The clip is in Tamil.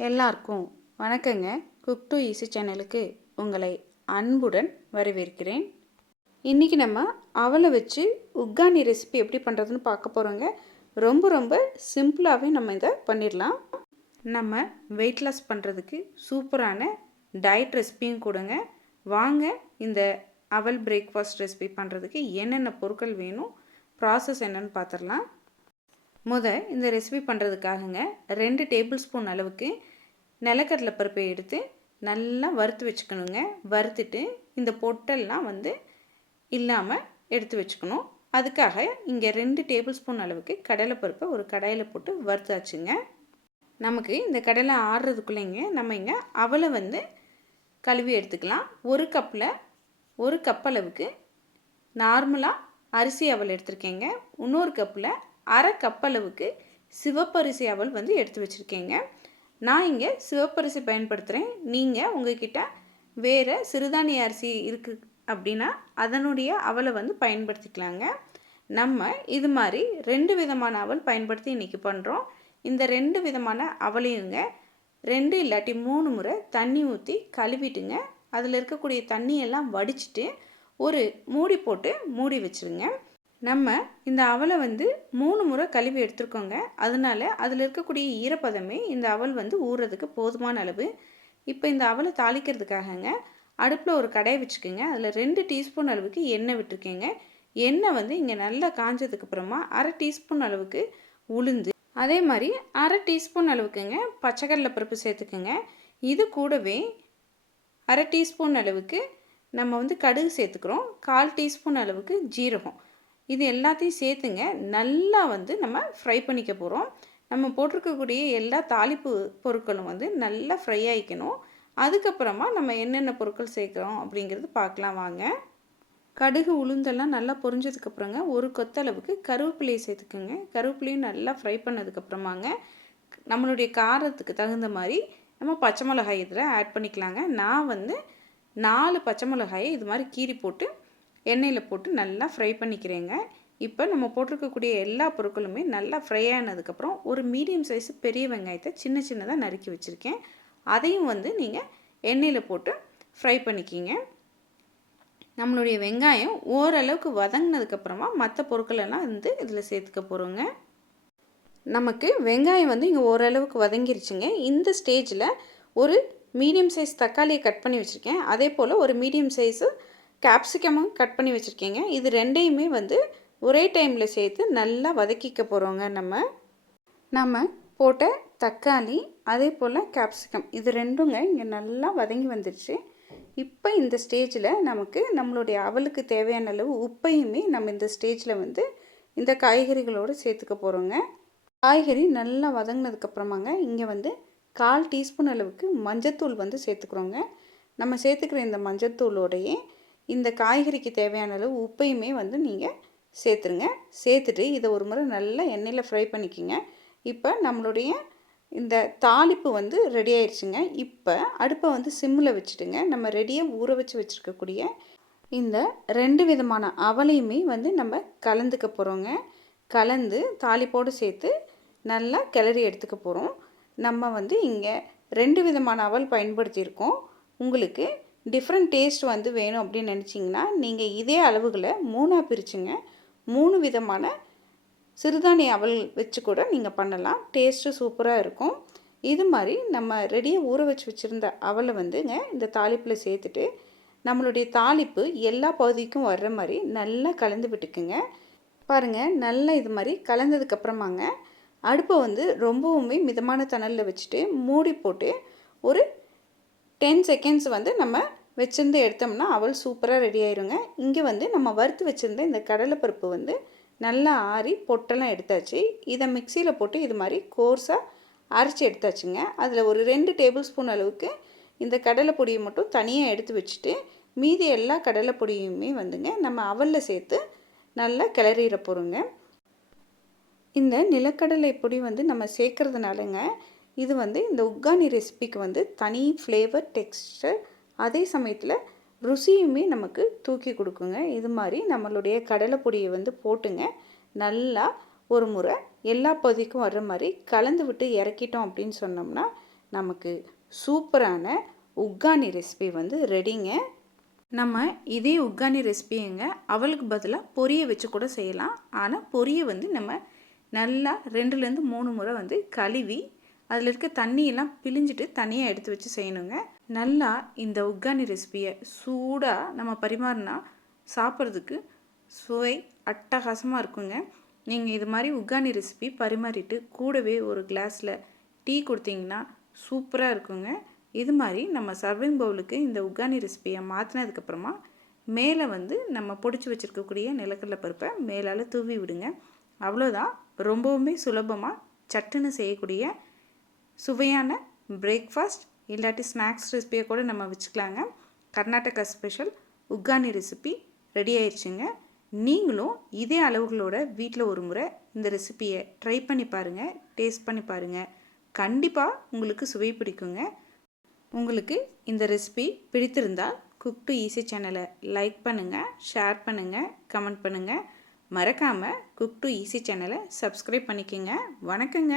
எல்லாருக்கும் வணக்கங்க. குக் டு ஈஸி சேனலுக்கு உங்களை அன்புடன் வரவேற்கிறேன். இன்றைக்கி நம்ம அவலை வச்சு உக்கானி ரெசிபி எப்படி பண்ணுறதுன்னு பார்க்க போகிறோங்க. ரொம்ப சிம்பிளாகவே நம்ம இதை பண்ணிடலாம். நம்ம வெயிட் லாஸ் பண்ணுறதுக்கு சூப்பரான டயட் ரெசிபியும் கொடுங்க. வாங்க இந்த அவல் பிரேக்ஃபாஸ்ட் ரெசிபி பண்ணுறதுக்கு என்னென்ன பொருட்கள் வேணும், ப்ராசஸ் என்னென்னு பார்த்துடலாம். இந்த ரெசிபி பண்ணுறதுக்காகங்க 2 டேபிள் ஸ்பூன் அளவுக்கு நிலக்கடலை பருப்பை எடுத்து நல்லா வறுத்து வச்சுக்கணுங்க. வறுத்துட்டு இந்த பொட்டெல்லாம் இல்லாமல் எடுத்து வச்சுக்கணும். அதுக்காக இங்கே 2 டேபிள் ஸ்பூன் அளவுக்கு கடலைப்பருப்பை ஒரு கடாயில் போட்டு வறுத்தாச்சுங்க. நமக்கு இந்த கடலை ஆடுறதுக்குள்ளேங்க நம்ம இங்கே அவலை கழுவி எடுத்துக்கலாம். ஒரு கப்பில் 1 கப் அளவுக்கு நார்மலாக அரிசி அவல் எடுத்துருக்கேங்க. இன்னொரு கப்பில் அரை கப் அளவுக்கு சிவப்பரிசி அவல் எடுத்து வச்சுருக்கேங்க. நான் இங்கே சிவப்பரிசி பயன்படுத்துகிறேன். நீங்கள் உங்கள்கிட்ட வேறு சிறுதானிய அரிசி இருக்குது அப்படின்னா அதனுடைய அவலை பயன்படுத்திக்கலாங்க. நம்ம இது மாதிரி 2 விதமான அவல் பயன்படுத்தி இன்றைக்கி பண்ணுறோம். இந்த 2 விதமான அவலையுங்க 2 இல்லாட்டி 3 முறை தண்ணி ஊற்றி கழுவிட்டுங்க. அதில் இருக்கக்கூடிய தண்ணியெல்லாம் வடிச்சிட்டு ஒரு மூடி போட்டு மூடி வச்சுருங்க. நம்ம இந்த அவலை 3 முறை கழுவி எடுத்துருக்கோங்க. அதனால் அதில் இருக்கக்கூடிய ஈரப்பதமே இந்த அவல் ஊறுறதுக்கு போதுமான அளவு. இப்போ இந்த அவலை தாளிக்கிறதுக்காகங்க அடுப்பில் ஒரு கடாய் வச்சுக்கோங்க. அதில் 2 டீஸ்பூன் அளவுக்கு எண்ணெய் விட்டுருக்கேங்க. எண்ணெய் இங்கே நல்லா காஞ்சதுக்கப்புறமா அரை டீஸ்பூன் அளவுக்கு உளுந்து, அதே மாதிரி அரை டீஸ்பூன் அளவுக்குங்க பச்சைக்கடலை பருப்பு சேர்த்துக்குங்க. இது கூடவே அரை டீஸ்பூன் அளவுக்கு நம்ம கடுகு சேர்த்துக்கிறோம். 1/4 டீஸ்பூன் அளவுக்கு ஜீரகம், இது எல்லாத்தையும் சேர்த்துங்க நல்லா நம்ம ஃப்ரை பண்ணிக்க போகிறோம். நம்ம போட்டிருக்கக்கூடிய எல்லா தாளிப்பு பொருட்களும் நல்லா ஃப்ரை ஆகிக்கணும். அதுக்கப்புறமா நம்ம என்னென்ன பொருட்கள் சேர்க்குறோம் அப்படிங்கிறது பார்க்கலாம் வாங்க. கடுகு உளுந்தெல்லாம் நல்லா பொரிஞ்சதுக்கப்புறங்க ஒரு கொத்தளவுக்கு கருவேப்பிலையை சேர்த்துக்குங்க. கருவேப்பிலையும் நல்லா ஃப்ரை பண்ணதுக்கப்புறமாங்க நம்மளுடைய காரத்துக்கு தகுந்த மாதிரி நம்ம பச்சை மிளகாய் இதில் ஆட் பண்ணிக்கலாங்க. நான் 4 பச்சை மிளகாயை இது மாதிரி கீறி போட்டு எண்ணெயில் போட்டு நல்லா ஃப்ரை பண்ணிக்கிறேங்க. இப்போ நம்ம போட்டிருக்கக்கூடிய எல்லா பொருட்களுமே நல்லா ஃப்ரை ஆனதுக்கப்புறம் ஒரு மீடியம் சைஸு பெரிய வெங்காயத்தை சின்னதாக நறுக்கி வச்சுருக்கேன். அதையும் நீங்கள் எண்ணெயில் போட்டு ஃப்ரை பண்ணிக்கிங்க. நம்மளுடைய வெங்காயம் ஓரளவுக்கு வதங்கினதுக்கப்புறமா மற்ற பொருட்களெல்லாம் இதில் சேர்த்துக்க போகிறோங்க. நமக்கு வெங்காயம் இங்கே ஓரளவுக்கு வதங்கிருச்சுங்க. இந்த ஸ்டேஜில் ஒரு மீடியம் சைஸ் தக்காளியை கட் பண்ணி வச்சுருக்கேன். அதே போல் ஒரு மீடியம் சைஸு கேப்சிகமும் கட் பண்ணி வச்சுருக்கேங்க. இது ரெண்டையுமே ஒரே டைமில் சேர்த்து நல்லா வதக்கிக்க போகிறோங்க. நம்ம போட்ட தக்காளி அதே போல் கேப்சிகம் இது ரெண்டுங்க இங்கே நல்லா வதங்கி வந்துடுச்சு. இப்போ இந்த ஸ்டேஜில் நமக்கு நம்மளுடைய அவலுக்கு தேவையான அளவு உப்பையுமே நம்ம இந்த ஸ்டேஜில் இந்த காய்கறிகளோடு சேர்த்துக்க போகிறோங்க. காய்கறி நல்லா வதங்கினதுக்கப்புறமாங்க இங்கே 1/4 டீஸ்பூன் அளவுக்கு மஞ்சத்தூள் சேர்த்துக்கிறோங்க. நம்ம சேர்த்துக்கிற இந்த மஞ்சத்தூளோடையே இந்த காய்கறிக்கு தேவையான அளவு உப்பையுமே நீங்கள் சேர்த்துருங்க. சேர்த்துட்டு இதை ஒரு முறை நல்லா எண்ணெயில் ஃப்ரை பண்ணிக்கிங்க. இப்போ நம்மளுடைய இந்த தாளிப்பு ரெடி ஆயிடுச்சுங்க. இப்போ அடுப்பை சிம்மில் வச்சுட்டுங்க நம்ம ரெடியாக ஊற வச்சுருக்கக்கூடிய இந்த 2 விதமான அவலையுமே நம்ம கலந்துக்க போகிறோங்க. கலந்து தாளிப்போடு சேர்த்து நல்லா கிளறி எடுத்துக்க போகிறோம். நம்ம இங்கே 2 விதமான அவல் பயன்படுத்தியிருக்கோம். உங்களுக்கு டிஃப்ரெண்ட் டேஸ்ட் வேணும் அப்படின்னு நினச்சிங்கன்னா நீங்கள் இதே அளவுகளை 3ஆக பிரிச்சுங்க 3 விதமான சிறுதானிய அவல் வச்சு கூட நீங்கள் பண்ணலாம். டேஸ்ட்டு சூப்பராக இருக்கும். இது மாதிரி நம்ம ரெடியாக ஊற வச்சுருந்த அவலை இந்த தாளிப்பில் சேர்த்துட்டு நம்மளுடைய தாளிப்பு எல்லா பகுதிக்கும் வர்ற மாதிரி நல்லா கலந்து விட்டுக்குங்க. பாருங்கள், நல்லா இது மாதிரி கலந்ததுக்கப்புறமாங்க அடுப்பை ரொம்பவுமே மிதமான தணலில் வச்சுட்டு மூடி போட்டு ஒரு 10 செகண்ட்ஸ் நம்ம வச்சுருந்து எடுத்தோம்னா அவல் சூப்பராக ரெடி ஆயிருங்க. இங்கே நம்ம வறுத்து வச்சுருந்த இந்த கடலைப்பருப்பு நல்லா ஆறி பொட்டெல்லாம் எடுத்தாச்சு. இதை மிக்சியில் போட்டு இது மாதிரி கோர்ஸாக அரைச்சி எடுத்தாச்சுங்க. அதில் ஒரு 2 டேபிள் ஸ்பூன் அளவுக்கு இந்த கடலை பொடியை மட்டும் தனியாக எடுத்து வச்சுட்டு மீதி எல்லா கடலை பொடியுமே நம்ம அவலில் சேர்த்து நல்லா கிளறிட போகிறோங்க. இந்த நிலக்கடலை பொடி நம்ம சேர்க்குறதுனாலங்க இது இந்த உக்கானி ரெசிபிக்கு தனி ஃப்ளேவர், டெக்ஸ்டர், அதே சமயத்தில் ருசியுமே நமக்கு தூக்கி கொடுக்குங்க. இது மாதிரி நம்மளுடைய கடலை பொடியை போட்டுங்க நல்லா ஒரு முறை எல்லா பகுதிக்கும் வர்ற மாதிரி கலந்து விட்டு இறக்கிட்டோம் அப்படின்னு சொன்னோம்னா நமக்கு சூப்பரான உக்கானி ரெசிபி வந்து ரெடிங்க. நம்ம இதே உக்கானி ரெசிபிங்க அவளுக்கு பதிலாக பொரியை வச்சு கூட செய்யலாம். ஆனால் பொரியை வந்து நம்ம நல்லா 2லேருந்து 3 முறை வந்து கழுவி அதில் இருக்க தண்ணியெல்லாம் பிழிஞ்சிட்டு தனியாக எடுத்து வச்சு செய்யணுங்க. நல்லா இந்த உக்கானி ரெசிபியை சூடாக நம்ம பரிமாறினா சாப்பிட்றதுக்கு சுவை அட்டகாசமாக இருக்குங்க. நீங்கள் இது மாதிரி உக்கானி ரெசிபி பரிமாறிட்டு கூடவே ஒரு கிளாஸில் டீ கொடுத்தீங்கன்னா சூப்பராக இருக்குங்க. இது மாதிரி நம்ம சர்விங் பவுலுக்கு இந்த உக்கானி ரெசிபியை மாற்றினதுக்கப்புறமா மேலே வந்து நம்ம பொடிச்சு வச்சுருக்கக்கூடிய நிலக்கடலை பருப்பை மேலால் தூவி விடுங்க. அவ்வளோதான். ரொம்பவுமே சுலபமாக சட்டுன்னு செய்யக்கூடிய சுவையான பிரேக்ஃபாஸ்ட் இல்லாட்டி ஸ்நாக்ஸ் ரெசிபியை கூட நம்ம வச்சுக்கலாங்க. கர்நாடகா ஸ்பெஷல் உக்கானி ரெசிபி ரெடி ஆயிடுச்சுங்க. நீங்களும் இதே அளவுகளோட வீட்டில் ஒரு முறை இந்த ரெசிபியை ட்ரை பண்ணி பாருங்கள், டேஸ்ட் பண்ணி பாருங்கள். கண்டிப்பாக உங்களுக்கு சுவை பிடிக்குங்க. உங்களுக்கு இந்த ரெசிபி பிடித்திருந்தால் குக் டு ஈஸி சேனலை லைக் பண்ணுங்கள், ஷேர் பண்ணுங்கள், கமெண்ட் பண்ணுங்கள். மறக்காமல் குக் டு ஈஸி சேனலை சப்ஸ்கிரைப் பண்ணிக்கோங்க. வணக்கங்க.